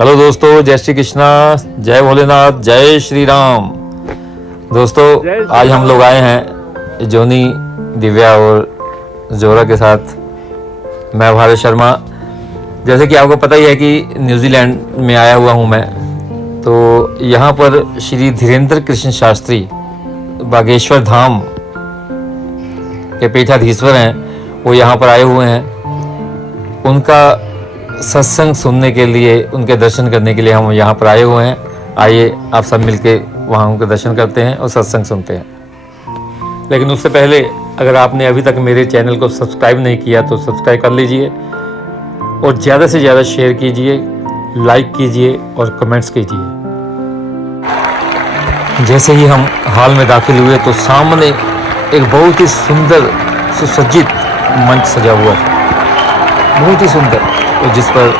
Hello दोस्तों, जय श्री कृष्णा, जय भोलेनाथ, जय श्री राम। दोस्तों आज हम लोग आए हैं जोनी, दिव्या और जोरा के साथ। मैं भारत शर्मा। जैसे कि आपको पता ही है कि न्यूजीलैंड में आया हुआ हूँ मैं, तो यहाँ पर श्री धीरेन्द्र कृष्ण शास्त्री बागेश्वर धाम के पीठाधीश्वर हैं, वो यहाँ पर आए हुए हैं। उनका सत्संग सुनने के लिए, उनके दर्शन करने के लिए हम यहाँ पर आए हुए हैं। आइए आप सब मिलके वहाँ उनके दर्शन करते हैं और सत्संग सुनते हैं। लेकिन उससे पहले अगर आपने अभी तक मेरे चैनल को सब्सक्राइब नहीं किया तो सब्सक्राइब कर लीजिए और ज़्यादा से ज़्यादा शेयर कीजिए, लाइक कीजिए और कमेंट्स कीजिए। जैसे ही हम हॉल में दाखिल हुए तो सामने एक बहुत ही सुंदर सुसज्जित मंच सजा हुआ था, बहुत ही सुंदर, और जिस पर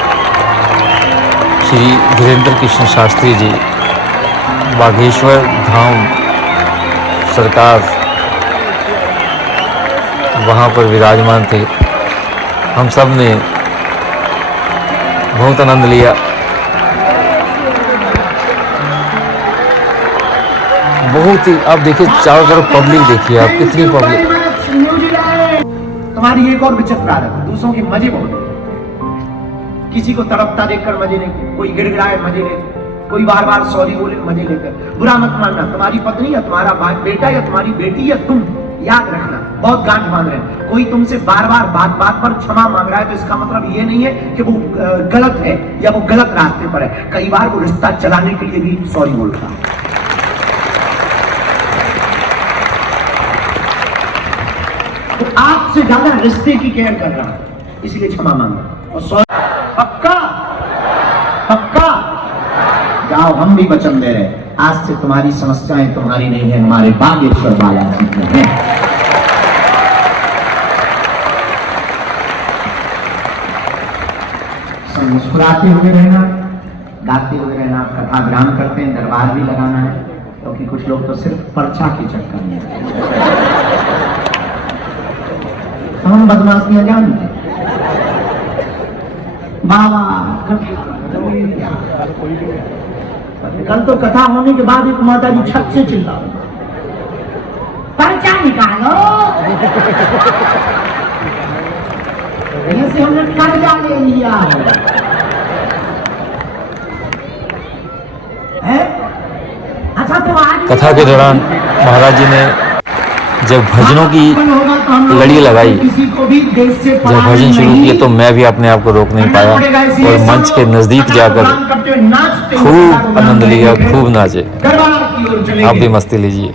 श्री धीरेन्द्र कृष्ण शास्त्री जी बागेश्वर धाम सरकार वहाँ पर विराजमान थे। हम सब ने बहुत आनंद लिया। बहुत ही, आप देखिए चारों तरफ पब्लिक, देखिए आप कितनी पब्लिक। तुम्हारी एक और विचित्र आदत है, दूसरों के मजे बहुत। किसी को तड़पता देखकर मजे लेते, कोई गिड़गिड़ाए मजे लेते, कोई बार बार सॉरी बोले मजे लेकर। बुरा मत मानना, तुम्हारी पत्नी या तुम्हारा बेटा या तुम्हारी बेटी या तुम, याद रखना, बहुत गांठ बांध रहे हैं। कोई तुमसे बार बार बात बात पर क्षमा मांग रहा है तो इसका मतलब ये नहीं है कि वो गलत है या वो गलत रास्ते पर है। कई बार वो रिश्ता चलाने के लिए भी सॉरी बोलता है। तो आपसे ज्यादा रिश्ते की केयर कर रहा है, इसलिए क्षमा मांगा और सॉरी। पक्का पक्का जाओ, हम भी वचन दे रहे, आज से तुम्हारी समस्याएं तुम्हारी नहीं है, हमारे बागेश्वर बालाजी की हैं। सब मुस्कुराते हुए रहना, गाते हुए रहना, कथा ग्रहण करते हैं, दरबार भी लगाना है, क्योंकि कुछ लोग तो सिर्फ पर्चा के चक्कर में। हम बदमाशियां जानते बाबा। कल तो कथा होने के बाद एक माता जी छत से चिल्ला, पर्चा निकालो। से हमने कर्जा ले लिया है। अच्छा, तो आज कथा के दौरान महाराज जी ने जब भजनों की लड़ी लगाई, जब भजन शुरू किए, तो मैं भी अपने आप को रोक नहीं पाया और मंच के नजदीक जाकर खूब आनंद लिया, खूब नाचे। आप भी मस्ती लीजिए।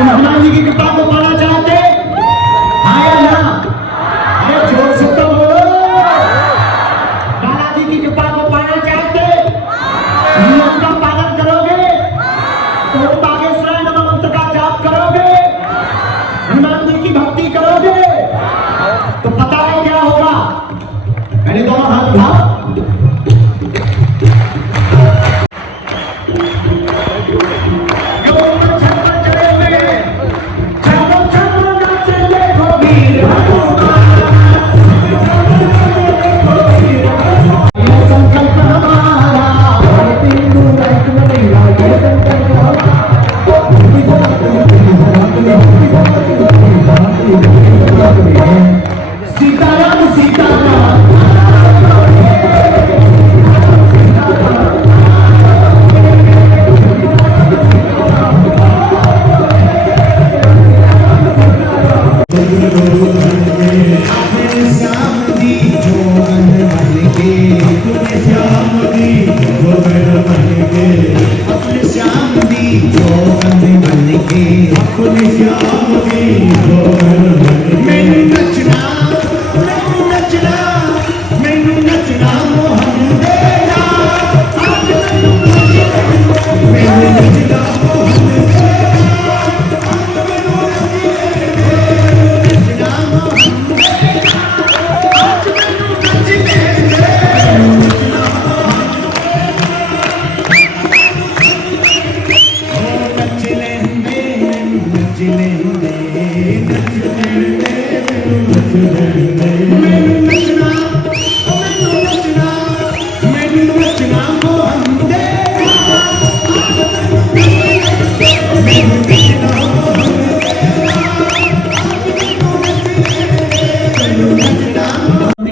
हनुमान जी की कृपा को पाना चाहते? हाँ या ना? अरे जोर से तो बोलो। बालाजी की कृपा को पाना चाहते? नियम का पालन करोगे तो बागेश्वर नमः मंत्र का जाप करोगे, हनुमान जी की भक्ति करोगे तो पता है क्या होगा। मैंने दोनों हाथ उठाओ। सीताराम सीताराम। अपने श्याम दी मैनू नचना मैनू नचना मैनू नचना मोहन दे नाल आज मैनू नचना मोहन दे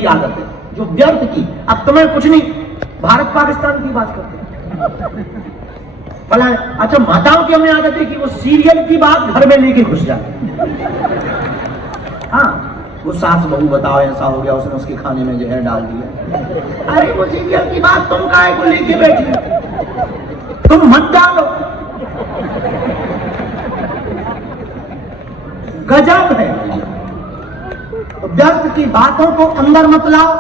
आदत है जो व्यर्थ की। अब तुम्हें कुछ नहीं, भारत पाकिस्तान की बात करते हैं भला। अच्छा, माताओं की हमें आदत है कि वो सीरियल की बात घर में लेके घुस जाते। हाँ, वो सास बहू बताओ ऐसा हो गया, उसने उसके खाने में जहर डाल दिया। अरे वो सीरियल की बात तुम काहे को लेके बैठी, तुम मत डालो। गजब है। व्यर्थ की बातों को अंदर मत लाओ,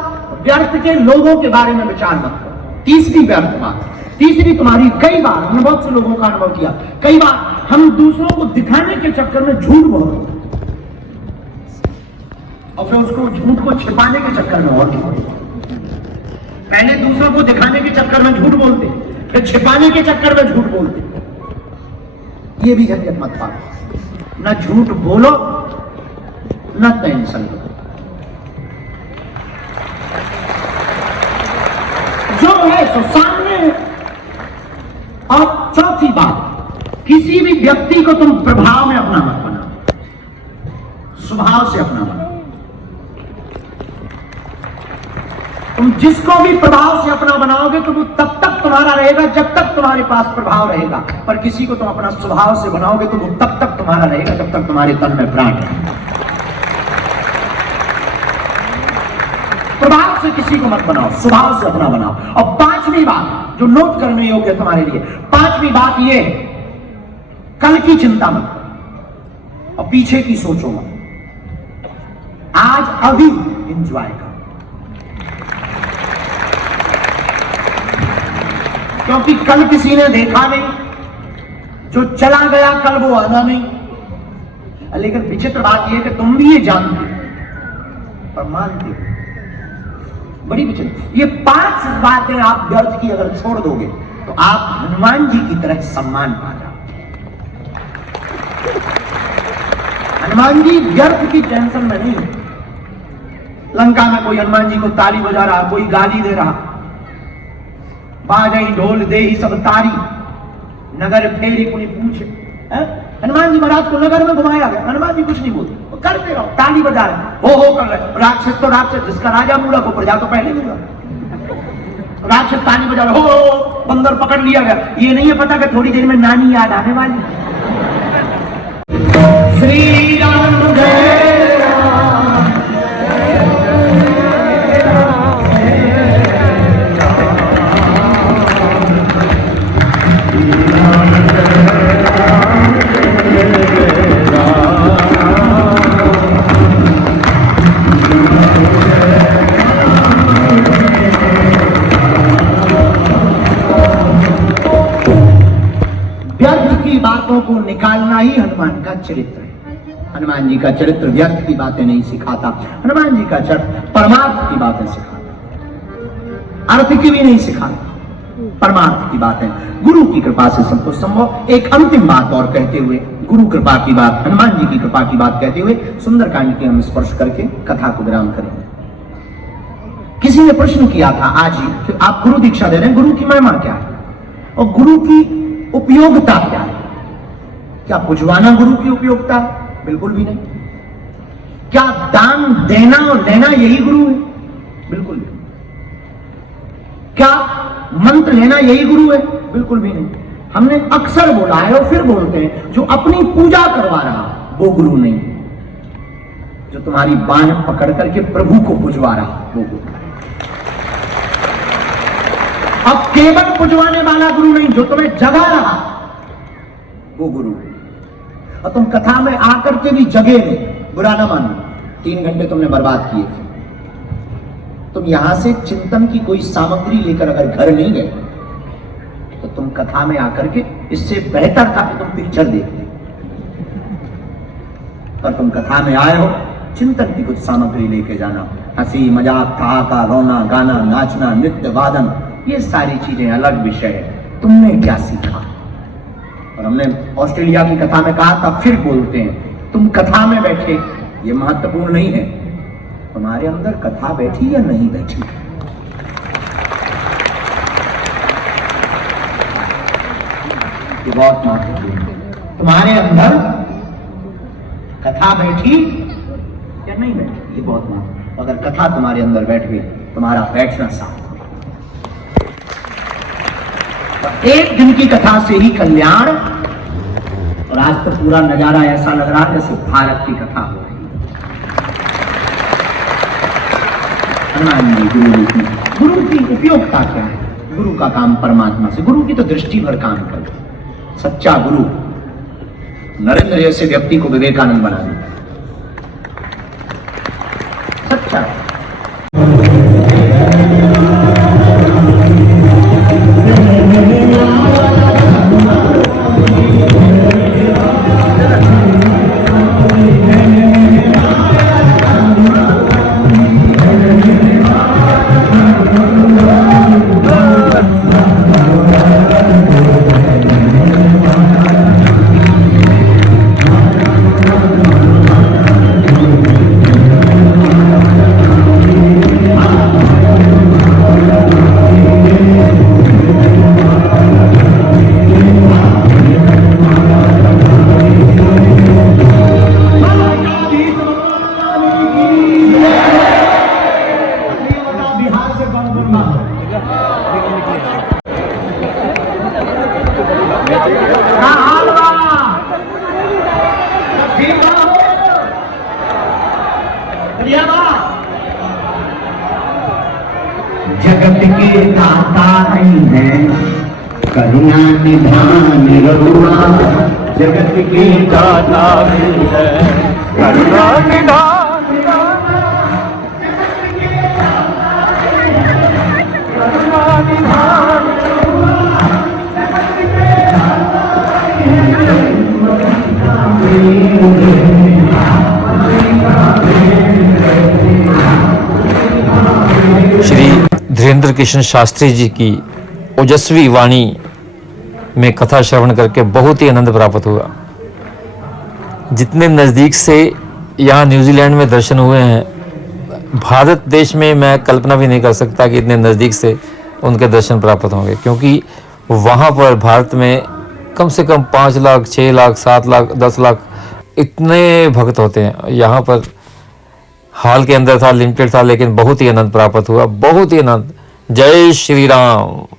व्यर्थ के लोगों के बारे में विचार मत करो। तीसरी व्यर्थ बात, तीसरी तुम्हारी, कई बार हमने बहुत से लोगों का अनुभव किया, कई बार हम दूसरों को दिखाने के चक्कर में झूठ बोलते और फिर उसको झूठ को छिपाने के चक्कर में और पहले दूसरों को दिखाने के चक्कर में झूठ बोलते, फिर छिपाने के चक्कर में झूठ बोलते। ये भी झंझट मत पाओ। न झूठ बोलो न टेंशन लो, जो है सो सामने है। और चौथी बात, किसी भी व्यक्ति को तुम प्रभाव में अपना मत बनाओ, स्वभाव से अपना बनाओ। तुम जिसको भी प्रभाव से अपना बनाओगे तो वो तब तक तुम्हारा रहेगा जब तक तुम्हारे पास प्रभाव रहेगा, पर किसी को तुम अपना स्वभाव से बनाओगे तो वो तब तक तुम्हारा रहेगा जब तक तुम्हारे तन में प्राण है। प्रभाव से किसी को मत बनाओ, स्वभाव से अपना बनाओ। और पांचवी बात जो नोट करने योग्य तुम्हारे लिए, पांचवी बात यह है, कल की चिंता मत करो और पीछे की सोचो मत। आज अभी एंजॉय करो, क्योंकि कल किसी ने देखा नहीं, जो चला गया कल वो आना नहीं। लेकिन विचित्र बात यह कि तुम भी ये जानते पर मानते हो, बड़ी विचित्र। ये 5 बातें आप व्यर्थ की अगर छोड़ दोगे तो आप हनुमान जी की तरह सम्मान पा जाओगे। हनुमान जी व्यर्थ की टेंशन में नहीं। लंका में कोई हनुमान जी को ताली बजा रहा, कोई गाली दे रहा, बाजई ढोल दे ही सब तारी, नगर फेरी कोई पूछे। हनुमान जी महाराज को नगर में घुमाया गया, हनुमान जी कुछ नहीं बोलते, करते रहो, ताली बजा रहे, हो कर रहे। राक्षस तो राक्षस, जिसका राजा मूर्ख हो प्रजा तो पहले मूर्ख। राक्षस ताली बजा रहे, हो बंदर पकड़ लिया गया, ये नहीं है पता कि थोड़ी देर में नानी याद आने वाली। श्री राम जय बातों को निकालना ही हनुमान का चरित्र है। हनुमान जी का चरित्र व्यर्थ की बातें नहीं सिखाता, हनुमान जी का चरित्र परमार्थ की बातें सिखाता, अर्थ की भी नहीं सिखाता, परमार्थ की बातें गुरु की कृपा से सबको संभव। एक अंतिम बात और कहते हुए, गुरु कृपा की बात, हनुमान जी की कृपा की बात कहते हुए सुंदरकांड की हम स्पर्श करके कथा को विराम करेंगे। किसी ने प्रश्न किया था आज ही कि आप गुरु दीक्षा दे रहे हैं, गुरु की महिमा क्या है और गुरु की उपयोगिता क्या है? क्या पुजवाना गुरु की उपयोगिता है? बिल्कुल भी नहीं। क्या दान देना और लेना यही गुरु है? बिल्कुल भी। क्या मंत्र लेना यही गुरु है? बिल्कुल भी नहीं। हमने अक्सर बोला है और फिर बोलते हैं, जो अपनी पूजा करवा रहा वो गुरु नहीं, जो तुम्हारी बाहें पकड़ करके प्रभु को पुजवा रहा वो गुरु। अब केवल पुजवाने वाला गुरु नहीं, जो तुम्हें जगा रहा वो गुरु है। और तुम कथा में आकर के भी जगे नहीं, बुरा ना मानो, 3 घंटे तुमने बर्बाद किए थे। तुम यहां से चिंतन की कोई सामग्री लेकर अगर घर नहीं गए तो तुम कथा में आकर के, इससे बेहतर था कि तुम पिक्चर देखते। पर तुम कथा में आए हो, चिंतन की कुछ सामग्री लेके जाना, हंसी मजाक, ठहाका, रोना, गाना, नाचना, नृत्य, वादन, ये सारी चीजें अलग विषय है। तुमने क्या सीखा? और हमने ऑस्ट्रेलिया की कथा में कहा था, फिर बोलते हैं, तुम कथा में बैठे, ये महत्वपूर्ण नहीं है, तुम्हारे अंदर कथा बैठी या नहीं बैठी। ये बहुत महत्वपूर्ण है। तुम्हारे अंदर कथा बैठी या नहीं बैठी, ये बहुत महत्वपूर्ण। अगर कथा तुम्हारे अंदर बैठ गई, तुम्हारा बैठना साफ हो। एक दिन की कथा से ही कल्याण। और आज तो पूरा नजारा ऐसा लग रहा है जैसे भारत की कथा हो रही है। गुरु की उपयोगिता क्या है? गुरु का काम परमात्मा से, गुरु की तो दृष्टि भर काम कर। सच्चा गुरु नरेंद्र जैसे व्यक्ति को विवेकानंद बना देता। सच्चा जगत के दाता नहीं है, करुणा निधान रघुआ। जगत के दाता नहीं है, करुणा निधान। करुणा निधान। श्री धीरेन्द्र कृष्ण शास्त्री जी की ओजस्वी वाणी में कथा श्रवण करके बहुत ही आनंद प्राप्त हुआ। जितने नज़दीक से यहाँ न्यूजीलैंड में दर्शन हुए हैं, भारत देश में मैं कल्पना भी नहीं कर सकता कि इतने नज़दीक से उनके दर्शन प्राप्त होंगे, क्योंकि वहाँ पर भारत में कम से कम 5 लाख, 6 लाख, 7 लाख, 10 लाख इतने भक्त होते हैं। यहाँ पर हाल के अंदर था, लिमिटेड था, लेकिन बहुत ही आनंद प्राप्त हुआ, बहुत ही आनंद। जय श्री राम।